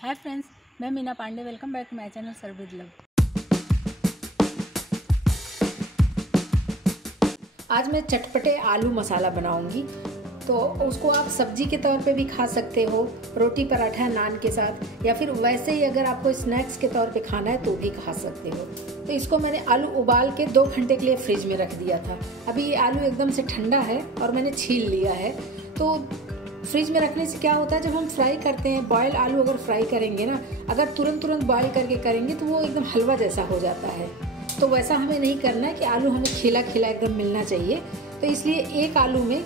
हाय friends, मैं Meena Pandey. Welcome back to my channel Serve With Love. आज मैं चटपटे आलू मसाला बनाऊंगी। तो उसको आप सब्जी के तौर पे भी खा सकते हो, रोटी पराठा नान के साथ, या फिर वैसे ही अगर आपको स्नैक्स के तौर पे खाना है तो भी खा सकते हो। तो इसको मैंने आलू उबाल के 2 घंटे के लिए फ्रिज में रख दिया था। अभी ये आलू एकदम से ठंडा है और मैंने छील लिया है। तो फ्रिज में रखने से क्या होता है, जब हम फ्राई करते हैं, बॉयल आलू अगर फ्राई करेंगे ना, अगर तुरंत बॉयल करके करेंगे तो वो एकदम हलवा जैसा हो जाता है। तो वैसा हमें नहीं करना है कि आलू हमें खिला खिला एकदम मिलना चाहिए। तो इसलिए एक आलू में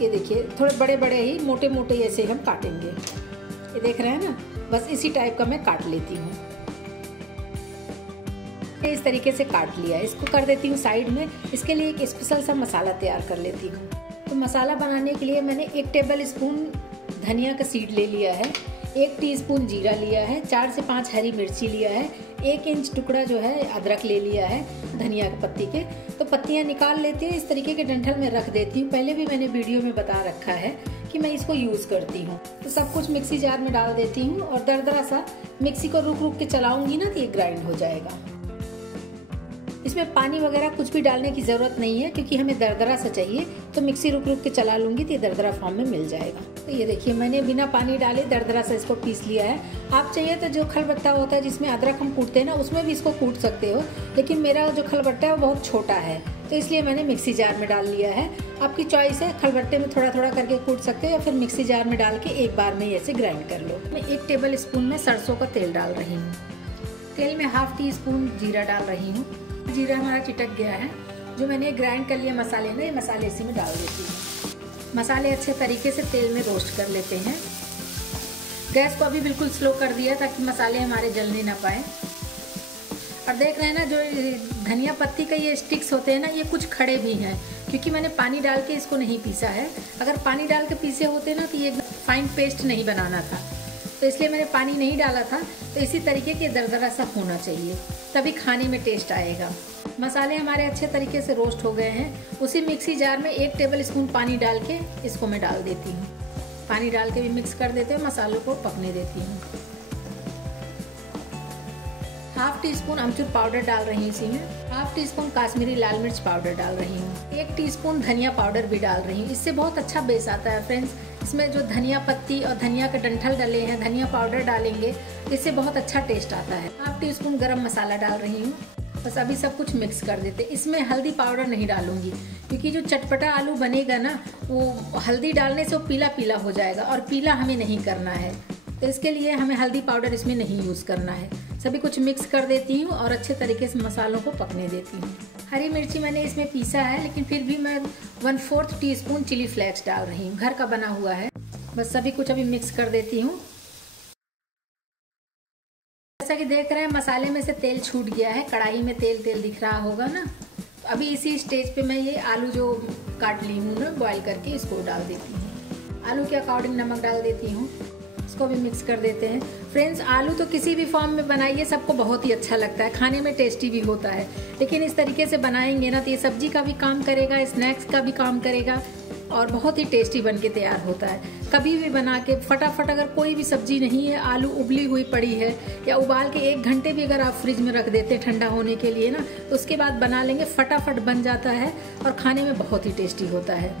ये देखिए थोड़े बड़े बड़े ही मोटे मोटे ऐसे हम काटेंगे। ये देख रहे हैं ना, बस इसी टाइप का मैं काट लेती हूँ। इस तरीके से काट लिया। इसको कर देती हूँ साइड में। इसके लिए एक स्पेशल सा मसाला तैयार कर लेती हूँ। तो मसाला बनाने के लिए मैंने 1 टेबल स्पून धनिया का सीड ले लिया है, 1 टीस्पून जीरा लिया है, 4 से 5 हरी मिर्ची लिया है, 1 इंच टुकड़ा जो है अदरक ले लिया है धनिया के पत्ती के। तो पत्तियां निकाल लेती हूँ, इस तरीके के डंठल में रख देती हूँ। पहले भी मैंने वीडियो में बता रखा है कि मैं इसको यूज़ करती हूँ। तो सब कुछ मिक्सी जार में डाल देती हूँ और दरदरा सा मिक्सी को रुक रुक के चलाऊंगी ना तो ये ग्राइंड हो जाएगा। इसमें पानी वगैरह कुछ भी डालने की ज़रूरत नहीं है, क्योंकि हमें दरदरा सा चाहिए। तो मिक्सी रुक रुक के चला लूँगी तो ये दरदरा फॉर्म में मिल जाएगा। तो ये देखिए मैंने बिना पानी डाले दरदरा से इसको पीस लिया है। आप चाहिए तो जो खलबट्टा होता है जिसमें अदरक हम कूटते हैं ना, उसमें भी इसको कूट सकते हो, लेकिन मेरा जो खलबट्टा है वो बहुत छोटा है तो इसलिए मैंने मिक्सी जार में डाल लिया है। आपकी चॉइस है, खलबट्टे में थोड़ा थोड़ा करके कूट सकते हो या फिर मिक्सी जार में डाल के एक बार में ऐसे ग्राइंड कर लो। मैं 1 टेबल स्पून में सरसों का तेल डाल रही हूँ। तेल में ½ टीस्पून जीरा डाल रही हूँ। जीरा हमारा चिटक गया है। जो मैंने ग्राइंड कर लिया मसाले ना, ये मसाले इसी में डाल देती हूँ। मसाले अच्छे तरीके से तेल में रोस्ट कर लेते हैं। गैस को अभी बिल्कुल स्लो कर दिया ताकि मसाले हमारे जलने ना पाए। और देख रहे हैं ना, जो धनिया पत्ती का ये स्टिक्स होते हैं ना, ये कुछ खड़े भी हैं, क्योंकि मैंने पानी डाल के इसको नहीं पीसा है। अगर पानी डाल के पीसे होते ना तो ये फाइन पेस्ट नहीं बनाना था, तो इसलिए मैंने पानी नहीं डाला था। तो इसी तरीके के दरदरा सा होना चाहिए, तभी खाने में टेस्ट आएगा। मसाले हमारे अच्छे तरीके से रोस्ट हो गए हैं। उसी मिक्सी जार में 1 टेबल स्पून पानी डाल के इसको मैं डाल देती हूँ। पानी डाल के भी मिक्स कर देते हैं, मसालों को पकने देती हूँ। ½ टीस्पून अमचूर पाउडर डाल रही हूँ इसी में। ½ टीस्पून काश्मीरी लाल मिर्च पाउडर डाल रही हूँ। 1 टीस्पून धनिया पाउडर भी डाल रही हूँ। इससे बहुत अच्छा बेस आता है फ्रेंड्स। इसमें जो धनिया पत्ती और धनिया के डंठल डले हैं, धनिया पाउडर डालेंगे, इससे बहुत अच्छा टेस्ट आता है। ½ टीस्पून गरम मसाला डाल रही हूँ। बस अभी सब कुछ मिक्स कर देते। इसमें हल्दी पाउडर नहीं डालूंगी, क्योंकि जो चटपटा आलू बनेगा ना, वो हल्दी डालने से वो पीला पीला हो जाएगा और पीला हमें नहीं करना है। तो इसके लिए हमें हल्दी पाउडर इसमें नहीं यूज़ करना है। सभी कुछ मिक्स कर देती हूँ और अच्छे तरीके से मसालों को पकने देती हूँ। हरी मिर्ची मैंने इसमें पीसा है, लेकिन फिर भी मैं 1/4 टीस्पून चिली फ्लेक्स डाल रही हूँ, घर का बना हुआ है। बस सभी कुछ अभी मिक्स कर देती हूँ। जैसा कि देख रहे हैं मसाले में से तेल छूट गया है, कढ़ाई में तेल दिख रहा होगा ना। तो अभी इसी स्टेज पे मैं ये आलू जो काट ली हूँ ना बॉयल करके, इसको डाल देती हूँ। आलू के अकॉर्डिंग नमक डाल देती हूँ। इसको भी मिक्स कर देते हैं। फ्रेंड्स, आलू तो किसी भी फॉर्म में बनाइए, सबको बहुत ही अच्छा लगता है, खाने में टेस्टी भी होता है। लेकिन इस तरीके से बनाएंगे ना तो ये सब्जी का भी काम करेगा, स्नैक्स का भी काम करेगा और बहुत ही टेस्टी बन के तैयार होता है। कभी भी बना के फटाफट, अगर कोई भी सब्जी नहीं है, आलू उबली हुई पड़ी है, या उबाल के 1 घंटे भी अगर आप फ्रिज में रख देते ठंडा होने के लिए ना, तो उसके बाद बना लेंगे, फटाफट बन जाता है और खाने में बहुत ही टेस्टी होता है।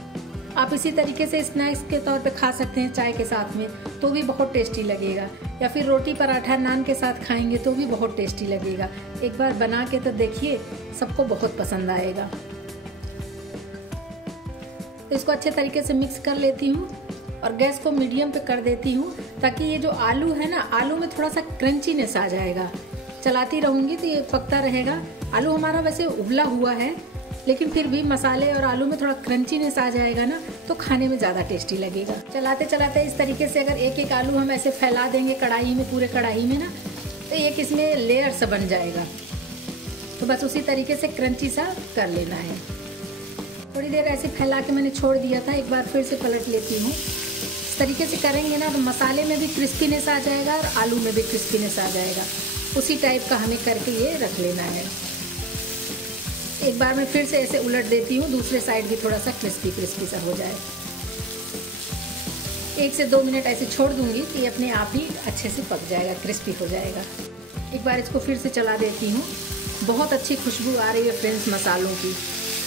आप इसी तरीके से स्नैक्स के तौर पे खा सकते हैं चाय के साथ में, तो भी बहुत टेस्टी लगेगा, या फिर रोटी पराठा नान के साथ खाएंगे तो भी बहुत टेस्टी लगेगा। एक बार बना के तो देखिए, सबको बहुत पसंद आएगा। तो इसको अच्छे तरीके से मिक्स कर लेती हूँ और गैस को मीडियम पे कर देती हूँ, ताकि ये जो आलू है ना, आलू में थोड़ा सा क्रंचीनेस आ जाएगा। चलाती रहूँगी तो ये पकता रहेगा। आलू हमारा वैसे उबला हुआ है, लेकिन फिर भी मसाले और आलू में थोड़ा क्रंचीनेस आ जाएगा ना, तो खाने में ज़्यादा टेस्टी लगेगा। चलाते चलाते इस तरीके से अगर एक एक आलू हम ऐसे फैला देंगे कढ़ाई में, पूरे कढ़ाई में ना, तो एक इसमें लेयर सा बन जाएगा। तो बस उसी तरीके से क्रंची सा कर लेना है। थोड़ी देर ऐसे फैला के मैंने छोड़ दिया था, एक बार फिर से पलट लेती हूँ। इस तरीके से करेंगे ना तो मसाले में भी क्रिस्पीनेस आ जाएगा और आलू में भी क्रिस्पीनेस आ जाएगा। उसी टाइप का हमें करके ये रख लेना है। एक बार मैं फिर से ऐसे उलट देती हूँ, दूसरे साइड भी थोड़ा सा क्रिस्पी सा हो जाए। 1 से 2 मिनट ऐसे छोड़ दूंगी तो ये अपने आप ही अच्छे से पक जाएगा, क्रिस्पी हो जाएगा। एक बार इसको फिर से चला देती हूँ। बहुत अच्छी खुशबू आ रही है फ्रेंड्स मसालों की,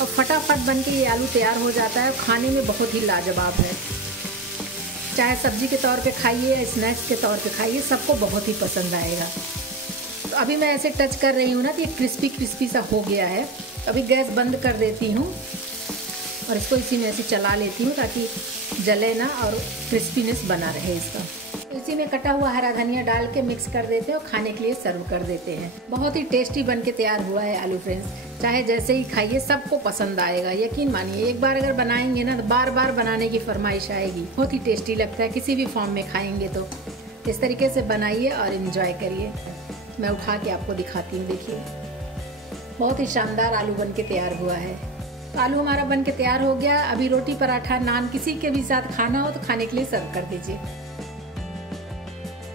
और फटाफट बन के ये आलू तैयार हो जाता है। खाने में बहुत ही लाजवाब है, चाहे सब्जी के तौर पे खाइए या स्नैक्स के तौर पे खाइए, सबको बहुत ही पसंद आएगा। तो अभी मैं ऐसे टच कर रही हूँ ना, तो ये क्रिस्पी क्रिस्पी सा हो गया है। अभी गैस बंद कर देती हूँ और इसको इसी में ऐसे चला लेती हूँ ताकि जले ना और क्रिस्पीनेस बना रहे इसका। इसी में कटा हुआ हरा धनिया डाल के मिक्स कर देते हैं और खाने के लिए सर्व कर देते हैं। बहुत ही टेस्टी बन के तैयार हुआ है आलू फ्रेंड्स। चाहे जैसे ही खाइए सबको पसंद आएगा, यकीन मानिए। एक बार अगर बनाएंगे ना तो बार बार बनाने की फरमाइश आएगी। बहुत ही टेस्टी लगता है, किसी भी फॉर्म में खाएंगे तो। इस तरीके से बनाइए और इन्जॉय करिए। मैं उठा के आपको दिखाती हूँ, देखिए बहुत ही शानदार आलू बन के तैयार हुआ है। तो आलू हमारा बन के तैयार हो गया। अभी रोटी, पराठा, नान किसी के भी साथ खाना हो तो खाने के लिए सर्व कर दीजिए।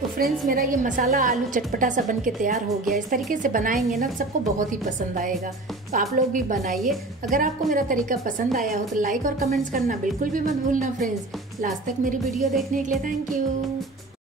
तो फ्रेंड्स, मेरा ये मसाला आलू चटपटा सा बन के तैयार हो गया। इस तरीके से बनाएंगे ना सबको बहुत ही पसंद आएगा। तो आप लोग भी बनाइए। अगर आपको मेरा तरीका पसंद आया हो तो लाइक और कमेंट्स करना बिल्कुल भी मत भूलना फ्रेंड्स। लास्ट तक मेरी वीडियो देखने के लिए थैंक यू।